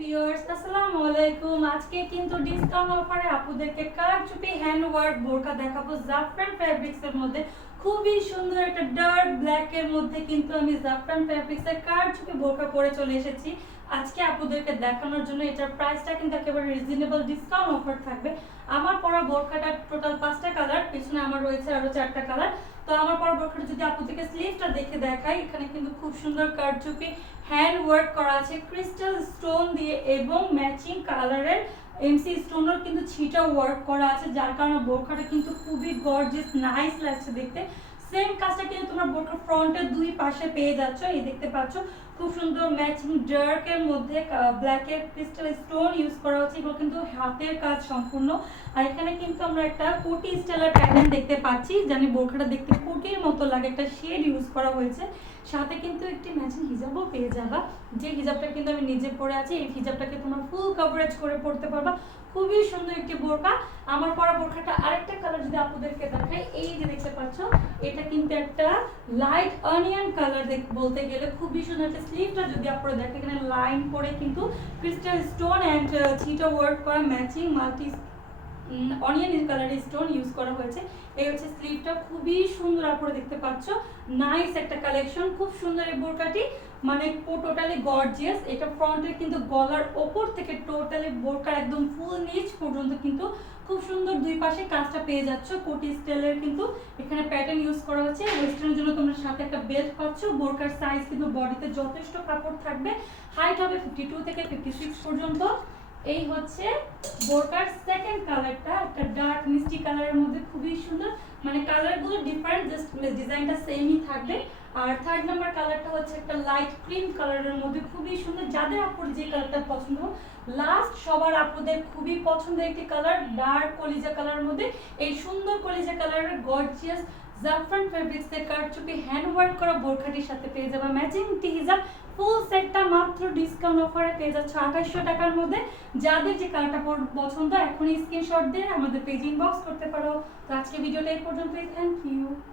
Viewers আসসালামু আলাইকুম। আজকে কিন্তু ডিসকাউন্ট অফারে আপুদেরকে কারচুপি হ্যান্ড ওয়ার্ক বোরকা দেখাবো জাফরান ফ্যাব্রিক্স এর মধ্যে। খুবই সুন্দর একটা ডার্ক ব্ল্যাক এর মধ্যে কিন্তু আমি জাফরান ফ্যাব্রিক্স এর কারচুপি বোরকা পরে চলে এসেছি আজকে আপুদেরকে দেখানোর জন্য। এটার প্রাইসটা কিন্তু একেবারে রিজনেবল, ডিসকাউন্ট অফার থাকবে। আমার পরা বোরকাটা টোটাল 5টা কালার, পিছনে আমার রয়েছে আরো 4টা কালার। তো আমার পরা বোরকাটা যদি আপুদেরকে স্লিভটা দেখে দেখাই, এখানে কিন্তু খুব সুন্দর কারচুপি হ্যান্ড ওয়ার্ক করা আছে ক্রিস্টাল স্টোন দিয়ে এবং ম্যাচিং কালারের এমসি স্টোনের কিন্তু ছিটা ওয়ার্ক করা আছে, যার কারণে বোরখাটা কিন্তু খুবই গর্জিয়াস নাইস লাগছে দেখতে। সেম কাজটা কিন্তু তোমার বোরখার ফ্রন্টের দুই পাশে পেয়ে যাচ্ছ, এই দেখতে পাচ্ছ খুব সুন্দর ম্যাচিং ডার্কের মধ্যে ব্ল্যাকের ক্রিস্টাল স্টোন ইউজ করা হচ্ছে। এগুলো কিন্তু হাতের কাজ সম্পূর্ণ। আর এখানে কিন্তু আমরা একটা কোটি স্টাইলের প্যাটার্ন দেখতে পাচ্ছি, জানি বোরখাটা দেখতে কোটির মতো লাগে, একটা শেড ইউজ করা হয়েছে। সাথে কিন্তু একটি ম্যাচিং হিজাবও পেয়ে যাবা, যে হিজাবটা কিন্তু আমি নিজে পরে আছি। এই হিজাবটাকে তোমরা ফুল কভারেজ করে পড়তে পারবা। খুবই সুন্দর একটি বোরকা। আমার পরা বোরকাটা আরেকটা কালার যদি আপনাদেরকে দেখাই, এই যে দেখতে পাচ্ছ, এটা কিন্তু একটা লাইট অনিয়ন কালার বলতে গেলে খুবই সুন্দর। একটা স্লিভটা যদি আপনারা দেখেন, এখানে লাইন করে কিন্তু ক্রিস্টাল স্টোন অ্যান্ড চিটা ওয়ার্ক করা ম্যাচিং মাল্টি অনিয়ন কালারের স্টোন ইউজ করা হয়েছে। এই হচ্ছে স্লিভটা, খুবই সুন্দর আপনারা দেখতে পাচ্ছ, নাইস একটা কালেকশন। খুব সুন্দর এই বোরকাটি, মানে টোটালি গর্জিয়াস। এটা ফ্রন্টের কিন্তু গলার ওপর থেকে টোটালি বোরকার একদম ফুল নিচ পর্যন্ত কিন্তু খুব সুন্দর দুই পাশে কাজটা পেয়ে যাচ্ছ। কোটি স্টাইলের কিন্তু এখানে প্যাটার্ন ইউজ করা হচ্ছে। ওয়েস্টার্নের জন্য তোমরা সাথে একটা বেল্ট পাচ্ছ। বোরকার সাইজ কিন্তু বডিতে যথেষ্ট কাপড় থাকবে, হাইট হবে 52 থেকে 56 পর্যন্ত। এই হচ্ছে বোরকার সেকেন্ড কালারটা, একটা ডার্ক মিষ্টি কালারের মধ্যে খুবই সুন্দর, মানে কালারগুলো ডিফারেন্ট, জাস্ট ডিজাইনটা সেমই থাকবে। আর থার্ড নাম্বার কালারটা হচ্ছে একটা লাইট ক্রিম কালারের মধ্যে খুবই সুন্দর। যাদের আপুর যে কালারটা পছন্দ, লাস্ট সবার আপুদের খুবই পছন্দের একটি কালার ডার্ক কলিজা কালারের মধ্যে এই সুন্দর কলিজা কালারের গর্জিয়াস জাফরান ফেব্রিক্স এর কারচুপি হ্যান্ড ওয়ার্ক করা বোরখাটির সাথে পেয়ে যাবে ম্যাচিং টি হিজাব। ফুল সেটটা মাত্র ডিসকাউন্ট অফারে পেয়ে যাচ্ছে 2800 টাকার মধ্যে। যাদের যে কালারটা পছন্দ এখনই স্ক্রিনশট দিয়ে আমাদের পেজ ইনবক্স করতে পারো। তো আজকে ভিডিওটা এই পর্যন্তই, থ্যাংক ইউ।